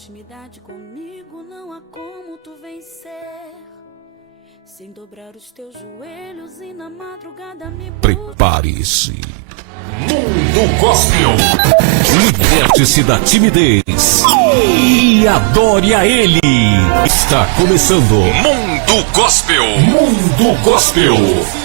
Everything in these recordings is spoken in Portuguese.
intimidade comigo não há como tu vencer. Sem dobrar os teus joelhos e na madrugada me prepare-se. Mundo Gospel. Liberte-se da timidez e adore a Ele. Está começando Mundo Gospel. Mundo Gospel.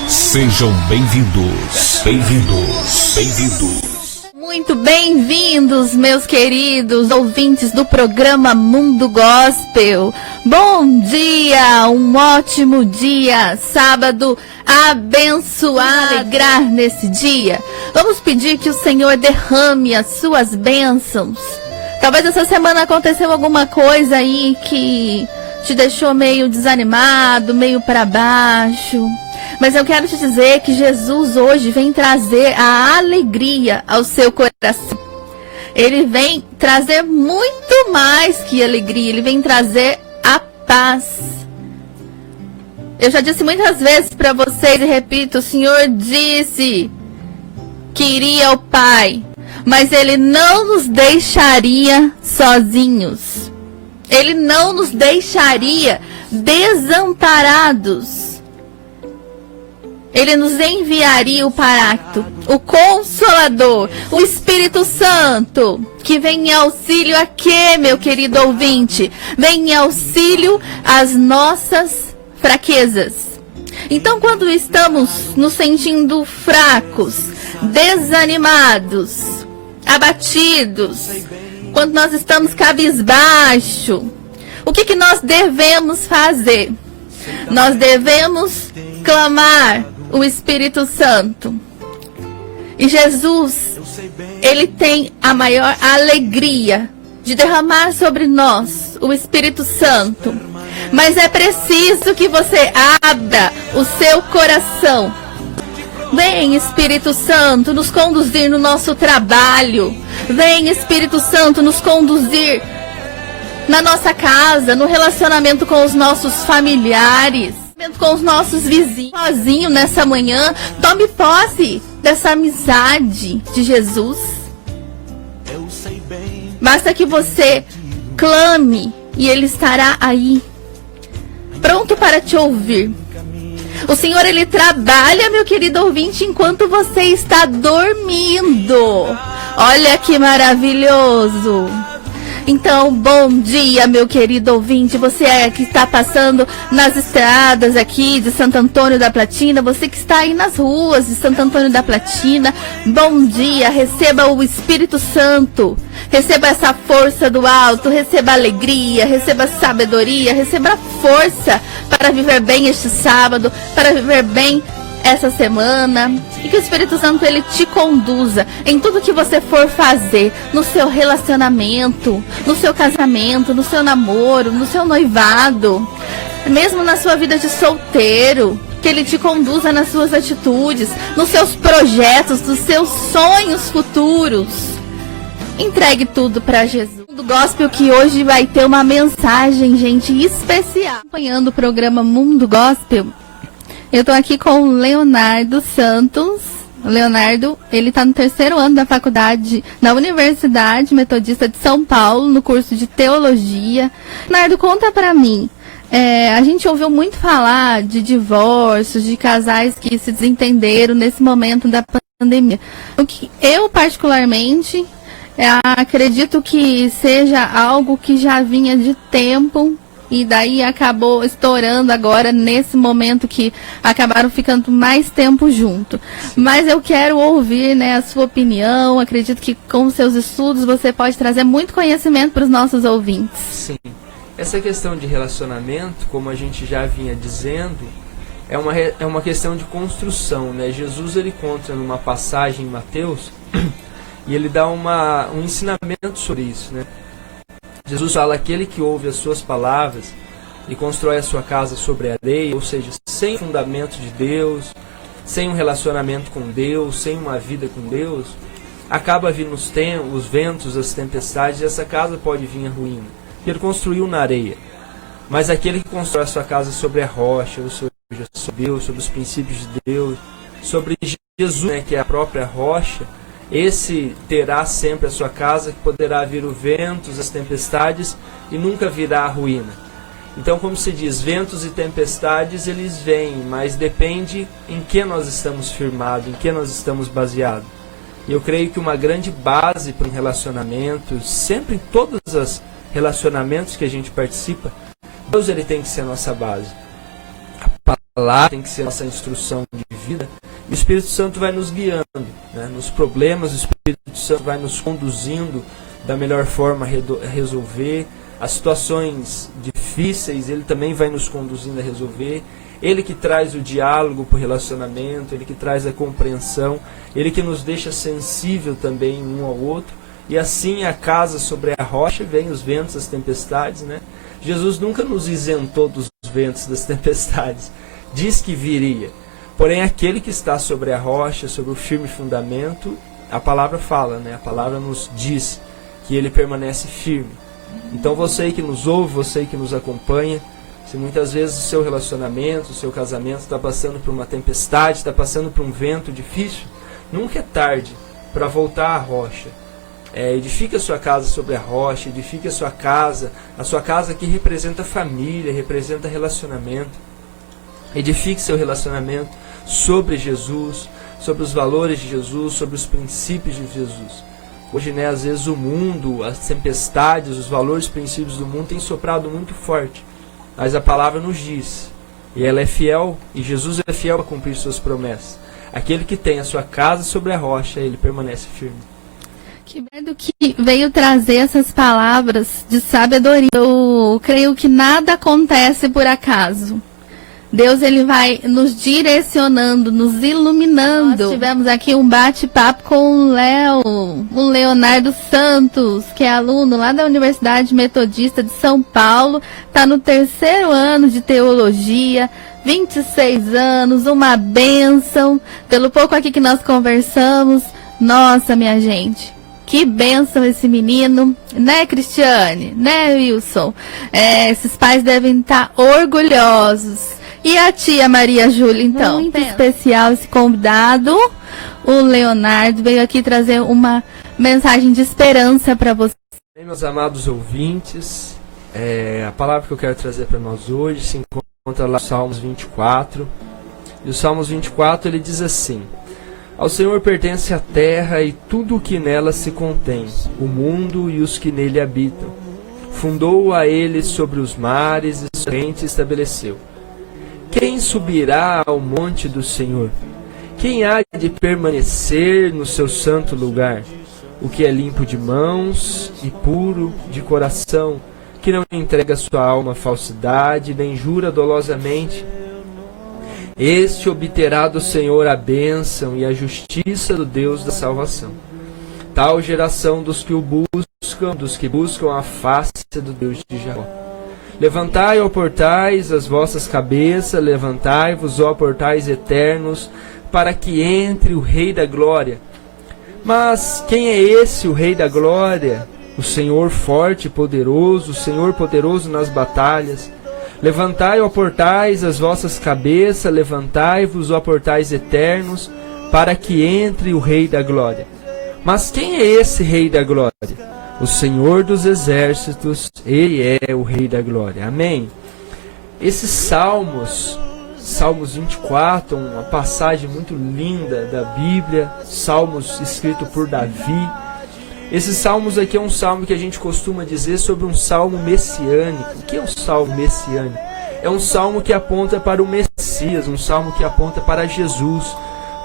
Sejam bem-vindos. Bem-vindos. Bem-vindos. Muito bem-vindos, meus queridos ouvintes do programa Mundo Gospel. Bom dia, um ótimo dia, sábado abençoado, alegrar nesse dia. Vamos pedir que o Senhor derrame as suas bênçãos. Talvez essa semana aconteceu alguma coisa aí que te deixou meio desanimado, meio para baixo. Mas eu quero te dizer que Jesus hoje vem trazer a alegria ao seu coração. Ele vem trazer muito mais que alegria, ele vem trazer a paz. Eu já disse muitas vezes para vocês e repito, o Senhor disse que iria ao Pai, mas Ele não nos deixaria sozinhos. Ele não nos deixaria desamparados. Ele nos enviaria o Paráclito, o Consolador, o Espírito Santo, que vem em auxílio a quê, meu querido ouvinte? Vem em auxílio às nossas fraquezas. Então, quando estamos nos sentindo fracos, desanimados, abatidos, quando nós estamos cabisbaixo, o que nós devemos fazer? Nós devemos clamar o Espírito Santo. E Jesus, Ele tem a maior alegria de derramar sobre nós o Espírito Santo. Mas é preciso que você abra o seu coração. Vem, Espírito Santo, nos conduzir no nosso trabalho. Vem, Espírito Santo, nos conduzir na nossa casa, no relacionamento com os nossos familiares, com os nossos vizinhos. Sozinho nessa manhã, tome posse dessa amizade de Jesus. Basta que você clame e Ele estará aí, pronto para te ouvir. O Senhor, Ele trabalha, meu querido ouvinte, enquanto você está dormindo. Olha que maravilhoso. Então, bom dia, meu querido ouvinte, você que está passando nas estradas aqui de Santo Antônio da Platina, você que está aí nas ruas de Santo Antônio da Platina, bom dia, receba o Espírito Santo, receba essa força do alto, receba alegria, receba sabedoria, receba força para viver bem este sábado, para viver bem essa semana, e que o Espírito Santo Ele te conduza em tudo que você for fazer, no seu relacionamento, no seu casamento, no seu namoro, no seu noivado, mesmo na sua vida de solteiro, que Ele te conduza nas suas atitudes, nos seus projetos, nos seus sonhos futuros. Entregue tudo para Jesus. Do Gospel, que hoje vai ter uma mensagem, gente, especial. Acompanhando o programa Mundo Gospel, eu tô aqui com o Leonardo Santos. O Leonardo, ele tá no 3º ano da faculdade, na Universidade Metodista de São Paulo, no curso de Teologia. Leonardo, conta pra mim. A gente ouviu muito falar de divórcios, de casais que se desentenderam nesse momento da pandemia. O que eu, particularmente, acredito que seja algo que já vinha de tempo, e daí acabou estourando agora nesse momento que acabaram ficando mais tempo junto. Mas eu quero ouvir, a sua opinião. Acredito que com seus estudos você pode trazer muito conhecimento para os nossos ouvintes. Sim. Essa questão de relacionamento, como a gente já vinha dizendo, é uma questão de construção, né? Jesus, ele conta numa passagem em Mateus e ele dá um ensinamento sobre isso, né? Jesus fala: aquele que ouve as suas palavras e constrói a sua casa sobre a areia, ou seja, sem fundamento de Deus, sem um relacionamento com Deus, sem uma vida com Deus, acaba vindo os ventos, as tempestades, e essa casa pode vir a ruína. Ele construiu na areia. Mas aquele que constrói a sua casa sobre a rocha, ou seja, sobre Deus, sobre os princípios de Deus, sobre Jesus, que é a própria rocha, esse terá sempre a sua casa, que poderá vir os ventos, as tempestades, e nunca virá a ruína. Então, como se diz, ventos e tempestades, eles vêm, mas depende em que nós estamos firmados, em que nós estamos baseados. E eu creio que uma grande base para um relacionamento, sempre em todos os relacionamentos que a gente participa, Deus ele tem que ser a nossa base. A palavra tem que ser a nossa instrução de vida. E o Espírito Santo vai nos guiando, né? Nos problemas, o Espírito Santo vai nos conduzindo da melhor forma a resolver. As situações difíceis, ele também vai nos conduzindo a resolver. Ele que traz o diálogo para o relacionamento, ele que traz a compreensão, ele que nos deixa sensível também um ao outro. E assim a casa sobre a rocha, vem os ventos, as tempestades, né? Jesus nunca nos isentou dos ventos, das tempestades. Diz que viria. Porém, aquele que está sobre a rocha, sobre o firme fundamento, a palavra fala, né? A palavra nos diz que ele permanece firme. Então você que nos ouve, você que nos acompanha, se muitas vezes o seu relacionamento, o seu casamento está passando por uma tempestade, está passando por um vento difícil, nunca é tarde para voltar à rocha. Edifique a sua casa sobre a rocha, edifique a sua casa que representa família, representa relacionamento. Edifique seu relacionamento sobre Jesus, sobre os valores de Jesus, sobre os princípios de Jesus. Hoje, né, às vezes o mundo, as tempestades, os valores, princípios do mundo têm soprado muito forte. Mas a palavra nos diz, e ela é fiel, e Jesus é fiel a cumprir suas promessas. Aquele que tem a sua casa sobre a rocha, ele permanece firme. Que medo que veio trazer essas palavras de sabedoria. Eu creio que nada acontece por acaso. Deus ele vai nos direcionando, nos iluminando. Nós tivemos aqui um bate-papo com o Leonardo Santos, que é aluno lá da Universidade Metodista de São Paulo, está no 3º ano de teologia, 26 anos, uma bênção. Pelo pouco aqui que nós conversamos, nossa, minha gente, que bênção esse menino, né, Cristiane, né, Wilson? Esses pais devem estar orgulhosos. E a tia Maria Júlia, então? Muito especial esse convidado. O Leonardo veio aqui trazer uma mensagem de esperança para você. Meus amados ouvintes, a palavra que eu quero trazer para nós hoje se encontra lá no Salmos 24. E o Salmos 24 ele diz assim: Ao Senhor pertence a terra e tudo o que nela se contém, o mundo e os que nele habitam. Fundou a ele sobre os mares e sua corrente estabeleceu. Quem subirá ao monte do Senhor? Quem há de permanecer no seu santo lugar? O que é limpo de mãos e puro de coração, que não entrega sua alma à falsidade, nem jura dolosamente. Este obterá do Senhor a bênção e a justiça do Deus da salvação. Tal geração dos que o buscam, dos que buscam a face do Deus de Jacó. Levantai, ó portais, as vossas cabeças, levantai-vos, ó portais eternos, para que entre o Rei da Glória. Mas quem é esse, o Rei da Glória? O Senhor forte e poderoso, o Senhor poderoso nas batalhas. Levantai, ó portais, as vossas cabeças, levantai-vos, ó portais eternos, para que entre o Rei da Glória. Mas quem é esse Rei da Glória? O Senhor dos Exércitos, Ele é o Rei da Glória. Amém? Esses Salmos 24, uma passagem muito linda da Bíblia, Salmos escrito por Davi. Esses Salmos aqui é um salmo que a gente costuma dizer sobre um salmo messiânico. O que é um salmo messiânico? É um salmo que aponta para o Messias, um salmo que aponta para Jesus,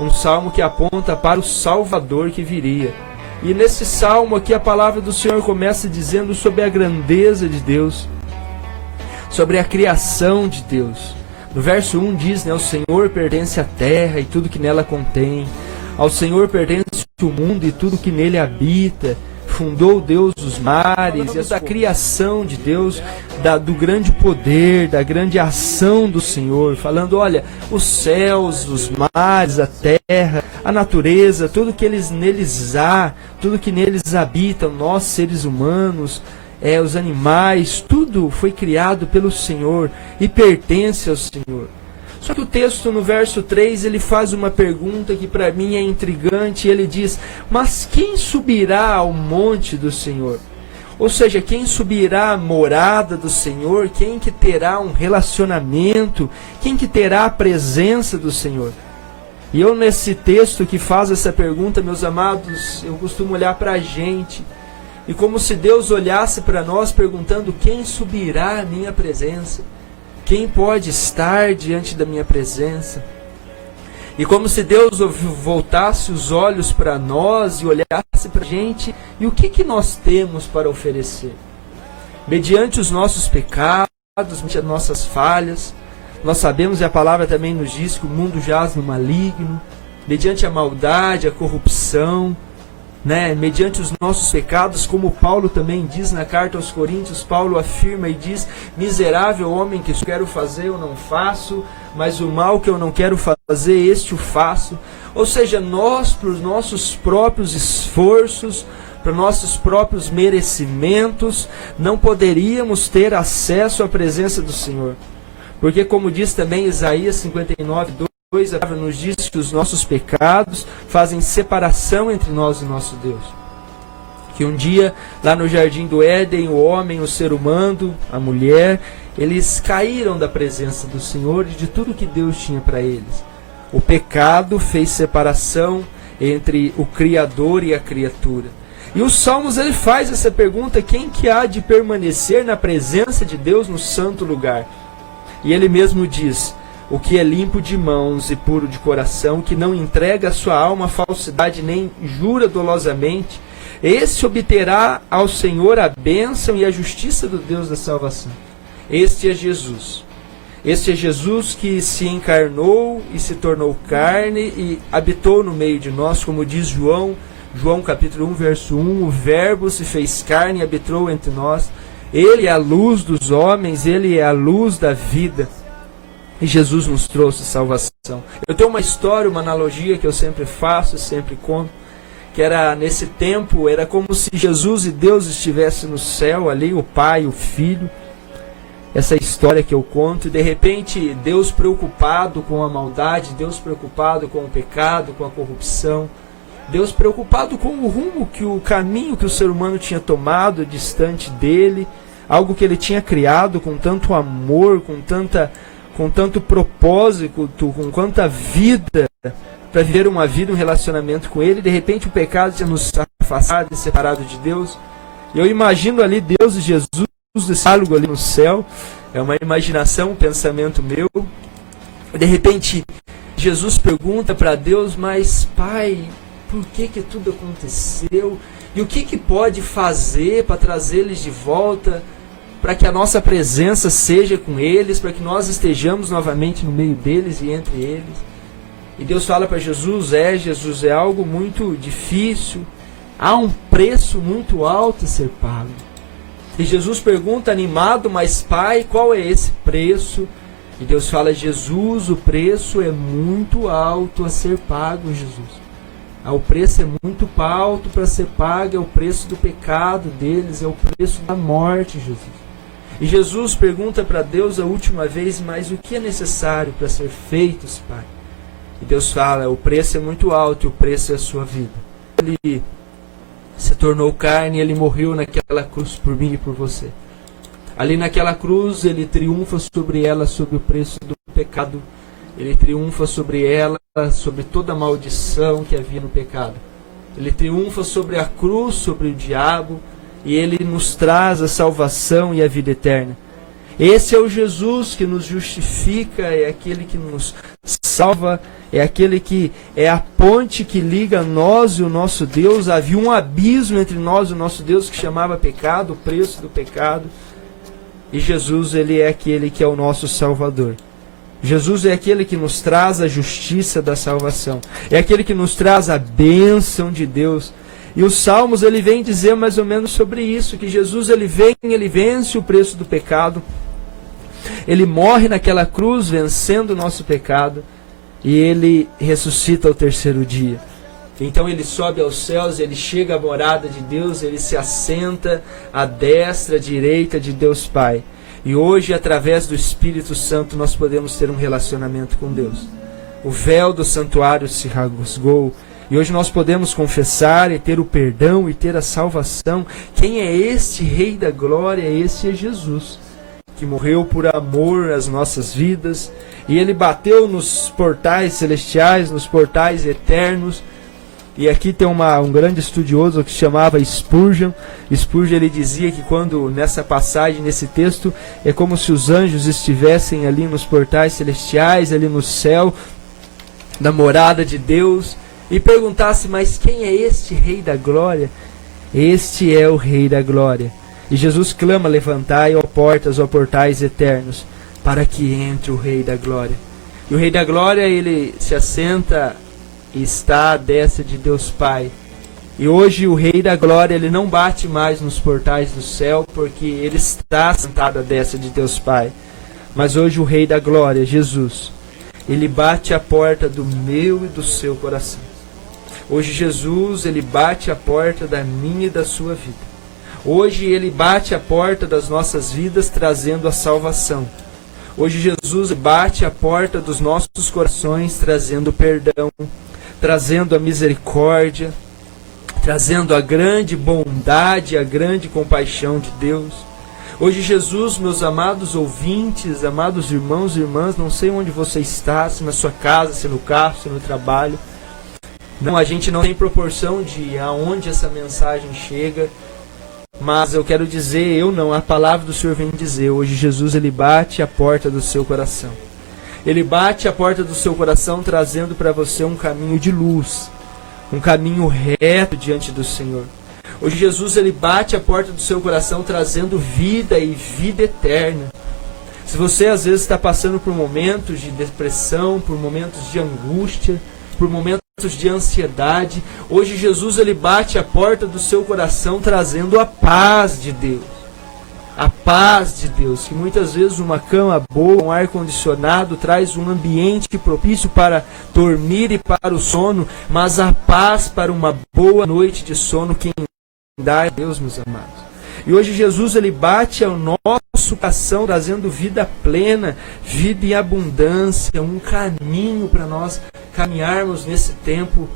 um salmo que aponta para o Salvador que viria. E nesse salmo aqui a palavra do Senhor começa dizendo sobre a grandeza de Deus, sobre a criação de Deus. No verso 1 diz, né, o Senhor pertence à terra e tudo que nela contém. Ao Senhor pertence o mundo e tudo que nele habita. Fundou Deus os mares, e a criação de Deus, do grande poder, da grande ação do Senhor, falando, olha, os céus, os mares, a terra, a natureza, tudo que neles há, tudo que neles habitam, nós seres humanos, os animais, tudo foi criado pelo Senhor e pertence ao Senhor. Só que o texto no verso 3, ele faz uma pergunta que para mim é intrigante. Ele diz: mas quem subirá ao monte do Senhor? Ou seja, quem subirá à morada do Senhor? Quem que terá um relacionamento? Quem que terá a presença do Senhor? E eu, nesse texto que faz essa pergunta, meus amados, eu costumo olhar para a gente, e como se Deus olhasse para nós perguntando: quem subirá à minha presença? Quem pode estar diante da minha presença? E como se Deus voltasse os olhos para nós e olhasse para a gente, e o que nós temos para oferecer? Mediante os nossos pecados, mediante as nossas falhas, nós sabemos, e a palavra também nos diz, que o mundo jaz no maligno, mediante a maldade, a corrupção, mediante os nossos pecados, como Paulo também diz na carta aos Coríntios. Paulo afirma e diz: miserável homem, que quero fazer eu não faço, mas o mal que eu não quero fazer, este o faço. Ou seja, nós, por nossos próprios esforços, para nossos próprios merecimentos, não poderíamos ter acesso à presença do Senhor. Porque, como diz também Isaías 59:2, a palavra nos diz que os nossos pecados fazem separação entre nós e nosso Deus. Que um dia, lá no jardim do Éden, o homem, o ser humano, a mulher, eles caíram da presença do Senhor e de tudo que Deus tinha para eles. O pecado fez separação entre o Criador e a criatura. E os Salmos, ele faz essa pergunta: quem que há de permanecer na presença de Deus no santo lugar? E ele mesmo diz: o que é limpo de mãos e puro de coração, que não entrega a sua alma à falsidade, nem jura dolosamente, esse obterá ao Senhor a bênção e a justiça do Deus da salvação. Este é Jesus. Este é Jesus que se encarnou e se tornou carne e habitou no meio de nós, como diz João capítulo 1, verso 1, o Verbo se fez carne e habitou entre nós. Ele é a luz dos homens, ele é a luz da vida. E Jesus nos trouxe salvação. Eu tenho uma história, uma analogia que eu sempre faço, sempre conto, que era nesse tempo, era como se Jesus e Deus estivessem no céu ali, o Pai, o Filho. Essa história que eu conto, e de repente Deus preocupado com a maldade, Deus preocupado com o pecado, com a corrupção, Deus preocupado com o rumo, o caminho que o ser humano tinha tomado distante dele, algo que ele tinha criado com tanto amor, com tanto propósito, com quanta vida, para viver uma vida, um relacionamento com ele. De repente o pecado tinha nos afastado e separado de Deus. E eu imagino ali Deus e Jesus desse diálogo ali no céu. É uma imaginação, um pensamento meu. De repente Jesus pergunta para Deus: mas Pai, por que tudo aconteceu? E o que pode fazer para trazê-los de volta, para que a nossa presença seja com eles, para que nós estejamos novamente no meio deles e entre eles? E Deus fala para Jesus: Jesus, é algo muito difícil, há um preço muito alto a ser pago. E Jesus pergunta animado: mas Pai, qual é esse preço? E Deus fala: Jesus, o preço é muito alto a ser pago, Jesus. O preço é muito alto para ser pago, é o preço do pecado deles, é o preço da morte, Jesus. E Jesus pergunta para Deus a última vez: mas o que é necessário para ser feito, Pai? E Deus fala: o preço é muito alto e o preço é a sua vida. Ele se tornou carne e ele morreu naquela cruz por mim e por você. Ali naquela cruz ele triunfa sobre ela, sobre o preço do pecado. Ele triunfa sobre ela, sobre toda a maldição que havia no pecado. Ele triunfa sobre a cruz, sobre o diabo, e ele nos traz a salvação e a vida eterna. Esse é o Jesus que nos justifica, é aquele que nos salva, é aquele que é a ponte que liga nós e o nosso Deus. Havia um abismo entre nós e o nosso Deus que chamava pecado, o preço do pecado. E Jesus, ele é aquele que é o nosso Salvador. Jesus é aquele que nos traz a justiça da salvação. É aquele que nos traz a bênção de Deus. E os Salmos, ele vem dizer mais ou menos sobre isso, que Jesus, ele vem, ele vence o preço do pecado. Ele morre naquela cruz, vencendo o nosso pecado. E ele ressuscita ao terceiro dia. Então ele sobe aos céus, ele chega à morada de Deus, ele se assenta à destra, à direita de Deus Pai. E hoje, através do Espírito Santo, nós podemos ter um relacionamento com Deus. O véu do santuário se rasgou. E hoje nós podemos confessar e ter o perdão e ter a salvação. Quem é este Rei da Glória? Este é Jesus, que morreu por amor às nossas vidas. E Ele bateu nos portais celestiais, nos portais eternos. E aqui tem um grande estudioso que se chamava Spurgeon. Spurgeon, ele dizia que quando, nessa passagem, nesse texto, é como se os anjos estivessem ali nos portais celestiais, ali no céu, da morada de Deus, e perguntasse, mas quem é este Rei da Glória? Este é o Rei da Glória. E Jesus clama, levantai, ó portas, ó portais eternos, para que entre o Rei da Glória. E o Rei da Glória, ele se assenta e está à destra de Deus Pai. E hoje o Rei da Glória, ele não bate mais nos portais do céu, porque ele está sentado à destra de Deus Pai. Mas hoje o Rei da Glória, Jesus, ele bate a porta do meu e do seu coração. Hoje Jesus, ele bate a porta da minha e da sua vida. Hoje ele bate a porta das nossas vidas, trazendo a salvação. Hoje Jesus bate a porta dos nossos corações, trazendo perdão, trazendo a misericórdia, trazendo a grande bondade, a grande compaixão de Deus. Hoje Jesus, meus amados ouvintes, amados irmãos e irmãs, não sei onde você está, se na sua casa, se no carro, se no trabalho. Não, a gente não tem proporção de aonde essa mensagem chega, mas eu quero dizer, a palavra do Senhor vem dizer, hoje Jesus, ele bate a porta do seu coração. Ele bate a porta do seu coração, trazendo para você um caminho de luz, um caminho reto diante do Senhor. Hoje Jesus, ele bate a porta do seu coração, trazendo vida e vida eterna. Se você às vezes está passando por momentos de depressão, por momentos de angústia, por momentos de ansiedade, hoje Jesus, ele bate a porta do seu coração, trazendo a paz de Deus. A paz de Deus, que muitas vezes uma cama boa, um ar-condicionado traz um ambiente propício para dormir e para o sono, mas a paz para uma boa noite de sono, quem dá é Deus, meus amados. E hoje Jesus, ele bate ao nosso coração, trazendo vida plena, vida em abundância, um caminho para nós caminharmos nesse tempo,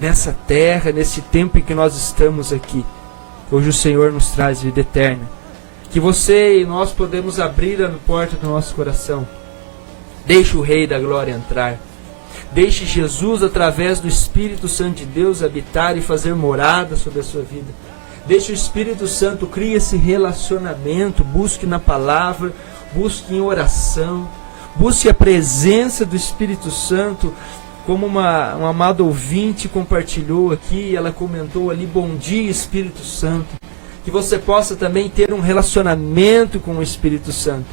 nessa terra, nesse tempo em que nós estamos aqui. Hoje o Senhor nos traz vida eterna. Que você e nós podemos abrir a porta do nosso coração. Deixe o Rei da Glória entrar. Deixe Jesus, através do Espírito Santo de Deus, habitar e fazer morada sobre a sua vida. Deixe o Espírito Santo, crie esse relacionamento, busque na palavra, busque em oração, busque a presença do Espírito Santo, como uma amada ouvinte compartilhou aqui, ela comentou ali, bom dia Espírito Santo, que você possa também ter um relacionamento com o Espírito Santo,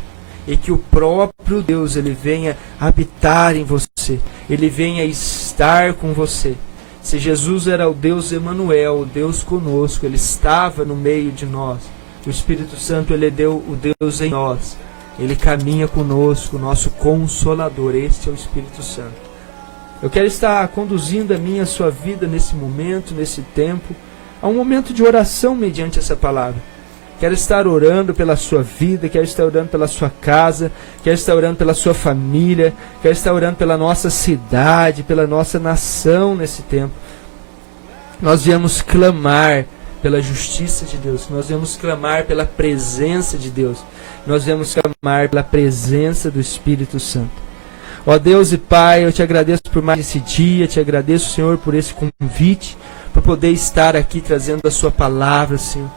e que o próprio Deus, ele venha habitar em você, ele venha estar com você. Se Jesus era o Deus Emanuel, o Deus conosco, ele estava no meio de nós. O Espírito Santo, ele é o Deus em nós. Ele caminha conosco, o nosso Consolador. Este é o Espírito Santo. Eu quero estar conduzindo a minha, a sua vida nesse momento, nesse tempo, a um momento de oração mediante essa palavra. Quero estar orando pela sua vida, quero estar orando pela sua casa, quero estar orando pela sua família, quero estar orando pela nossa cidade, pela nossa nação nesse tempo. Nós viemos clamar pela justiça de Deus, nós viemos clamar pela presença de Deus, nós viemos clamar pela presença do Espírito Santo. Ó Deus e Pai, eu te agradeço por mais esse dia, te agradeço, Senhor, por esse convite, por poder estar aqui trazendo a sua palavra, Senhor.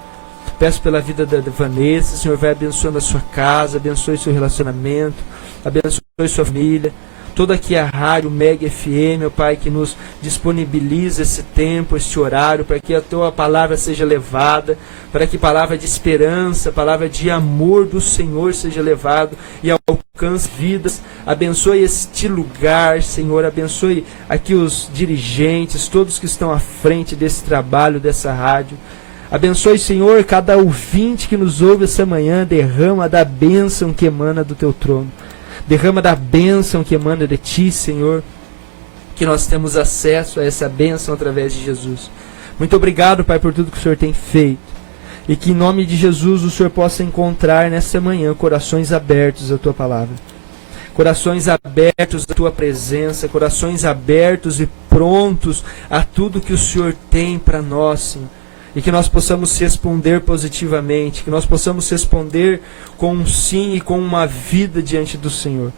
Peço pela vida da Vanessa, Senhor, vai abençoando a sua casa, abençoe seu relacionamento, abençoe sua família, toda aqui a rádio Mega FM, meu Pai, que nos disponibiliza esse tempo, este horário, para que a tua palavra seja levada, para que palavra de esperança, palavra de amor do Senhor seja levado e alcance vidas. Abençoe este lugar, Senhor, abençoe aqui os dirigentes, todos que estão à frente desse trabalho, dessa rádio. Abençoe, Senhor, cada ouvinte que nos ouve essa manhã, derrama da bênção que emana do teu trono. Derrama da bênção que emana de ti, Senhor, que nós temos acesso a essa bênção através de Jesus. Muito obrigado, Pai, por tudo que o Senhor tem feito. E que em nome de Jesus o Senhor possa encontrar nessa manhã corações abertos à Tua palavra. Corações abertos à Tua presença, corações abertos e prontos a tudo que o Senhor tem para nós, Senhor. E que nós possamos responder positivamente, que nós possamos responder com um sim e com uma vida diante do Senhor.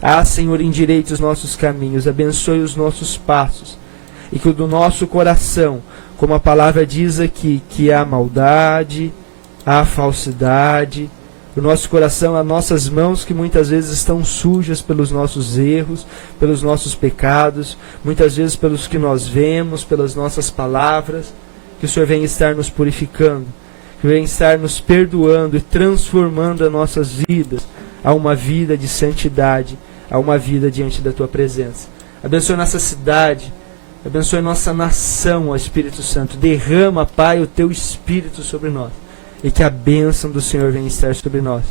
Ah, Senhor, endireite os nossos caminhos, abençoe os nossos passos. E que do nosso coração, como a palavra diz aqui, que há maldade, há falsidade, o nosso coração, as nossas mãos que muitas vezes estão sujas pelos nossos erros, pelos nossos pecados, muitas vezes pelos que nós vemos, pelas nossas palavras, que o Senhor venha estar nos purificando, que venha estar nos perdoando e transformando as nossas vidas a uma vida de santidade, a uma vida diante da Tua presença. Abençoe nossa cidade, abençoe nossa nação, ó Espírito Santo. Derrama, Pai, o Teu Espírito sobre nós. E que a bênção do Senhor venha estar sobre nós.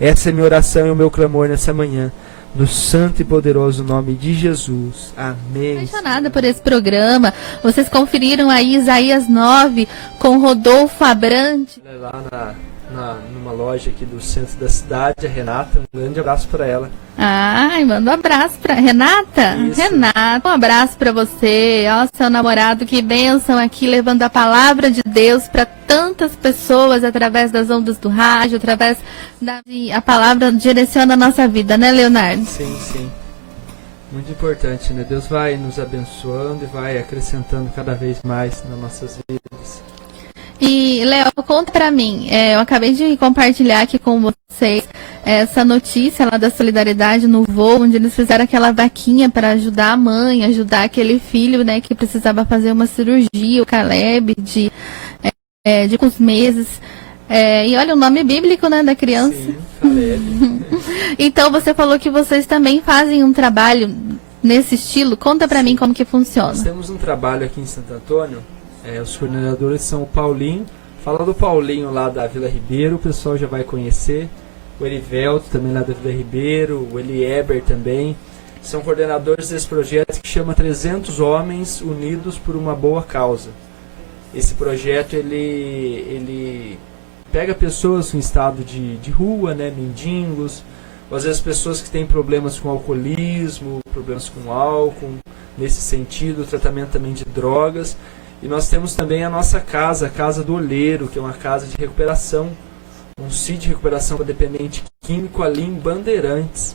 Essa é a minha oração e o meu clamor nessa manhã. No santo e poderoso nome de Jesus. Amém. Apaixonada por esse programa. Vocês conferiram aí Isaías 9 com Rodolfo Abrante. Lá numa loja aqui do centro da cidade, a Renata. Um grande abraço para ela. Ai, manda um abraço pra Renata. Isso. Renata, um abraço pra você. Ó, seu namorado, que bênção aqui, levando a palavra de Deus para tantas pessoas através das ondas do rádio, através a palavra direciona a nossa vida, né, Leonardo? Sim, sim. Muito importante, né? Deus vai nos abençoando e vai acrescentando cada vez mais nas nossas vidas. E, Léo, conta pra mim, eu acabei de compartilhar aqui com vocês essa notícia lá da Solidariedade no voo, onde eles fizeram aquela vaquinha para ajudar a mãe, ajudar aquele filho, né, que precisava fazer uma cirurgia, o Caleb, de alguns meses. E olha o nome bíblico, né, da criança. Sim, Caleb. Então, você falou que vocês também fazem um trabalho nesse estilo. Conta pra mim como que funciona. Nós temos um trabalho aqui em Santo Antônio. Os coordenadores são o Paulinho. Fala do Paulinho lá da Vila Ribeiro, o pessoal já vai conhecer. O Erivelto também lá da Vila Ribeiro, o Elieber também. São coordenadores desse projeto que chama 300 Homens Unidos por uma Boa Causa. Esse projeto ele pega pessoas em estado de rua, né, mendigos, ou às vezes pessoas que têm problemas com alcoolismo, problemas com álcool, nesse sentido, tratamento também de drogas. E nós temos também a nossa casa, a Casa do Olheiro, que é uma casa de recuperação, um sítio de recuperação para dependente químico ali em Bandeirantes.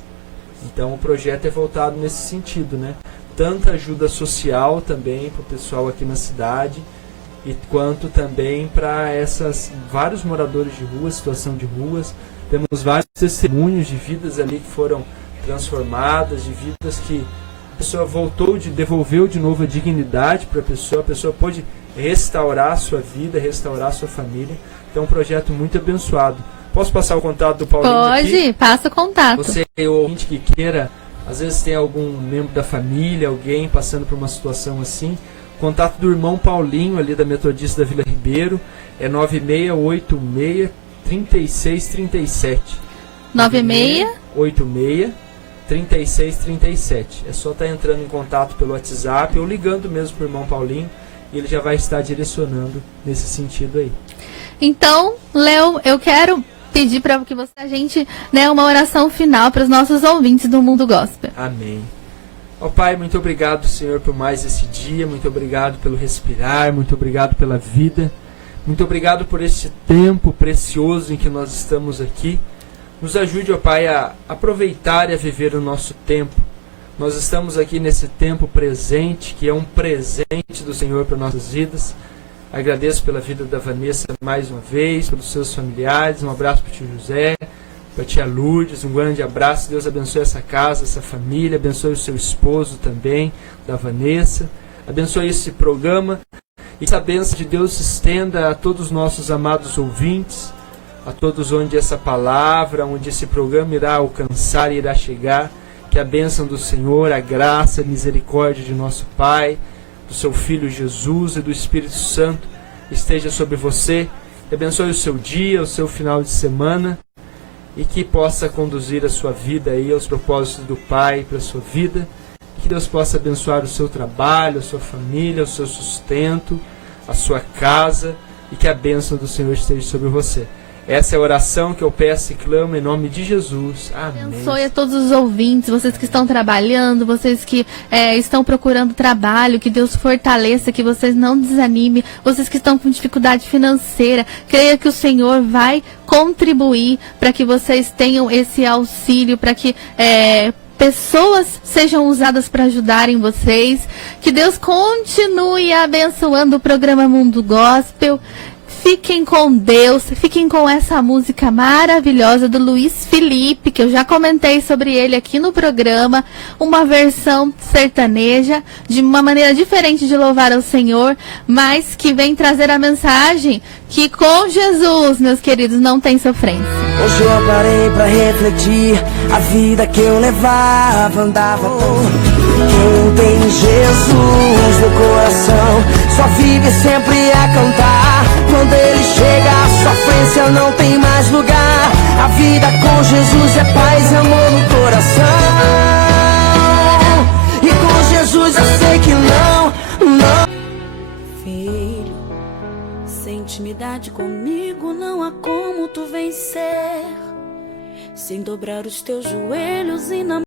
Então o projeto é voltado nesse sentido, né? Tanta ajuda social também para o pessoal aqui na cidade, e quanto também para vários moradores de rua, situação de ruas. Temos vários testemunhos de vidas ali que foram transformadas, de vidas que a pessoa devolveu de novo a dignidade para a pessoa pôde restaurar a sua vida, restaurar a sua família. Então é um projeto muito abençoado. Posso passar o contato do Paulinho aqui? Pode, passa o contato. Você, ouvinte que queira, às vezes tem algum membro da família, alguém passando por uma situação assim, o contato do irmão Paulinho, ali da Metodista da Vila Ribeiro, é 9686-3637. 9686-3637. É só estar entrando em contato pelo WhatsApp ou ligando mesmo para o irmão Paulinho, e ele já vai estar direcionando nesse sentido aí. Então, Léo, eu quero pedir para que você, uma oração final para os nossos ouvintes do Mundo Gospel. Amém. Ó Pai, muito obrigado, Senhor, por mais esse dia, muito obrigado pelo respirar, muito obrigado pela vida, muito obrigado por este tempo precioso em que nós estamos aqui. Nos ajude, ó Pai, a aproveitar e a viver o nosso tempo. Nós estamos aqui nesse tempo presente, que é um presente do Senhor para nossas vidas. Agradeço pela vida da Vanessa mais uma vez, pelos seus familiares. Um abraço para o tio José, para a tia Lourdes. Um grande abraço. Deus abençoe essa casa, essa família. Abençoe o seu esposo também, da Vanessa. Abençoe esse programa. E que a bênção de Deus se estenda a todos os nossos amados ouvintes, a todos onde essa palavra, onde esse programa irá alcançar e irá chegar. Que a bênção do Senhor, a graça, a misericórdia de nosso Pai, do seu Filho Jesus e do Espírito Santo esteja sobre você. Que abençoe o seu dia, o seu final de semana, e que possa conduzir a sua vida aí aos propósitos do Pai para a sua vida. Que Deus possa abençoar o seu trabalho, a sua família, o seu sustento, a sua casa, e que a bênção do Senhor esteja sobre você. Essa é a oração que eu peço e clamo em nome de Jesus. Amém. Abençoe a todos os ouvintes, vocês que estão trabalhando, vocês que estão procurando trabalho, que Deus fortaleça, que vocês não desanimem, vocês que estão com dificuldade financeira, creia que o Senhor vai contribuir para que vocês tenham esse auxílio, para que pessoas sejam usadas para ajudarem vocês. Que Deus continue abençoando o programa Mundo Gospel. Fiquem com Deus, fiquem com essa música maravilhosa do Luiz Felipe, que eu já comentei sobre ele aqui no programa, uma versão sertaneja, de uma maneira diferente de louvar ao Senhor, mas que vem trazer a mensagem que com Jesus, meus queridos, não tem sofrência. Hoje eu parei pra refletir, a vida que eu levava, andava por... Quem tem Jesus no coração só vive sempre a cantar. Quando ele chega, a sofrência não tem mais lugar. A vida com Jesus é paz e amor no coração. E com Jesus eu sei que não. Filho, sem intimidade comigo não há como tu vencer, sem dobrar os teus joelhos e na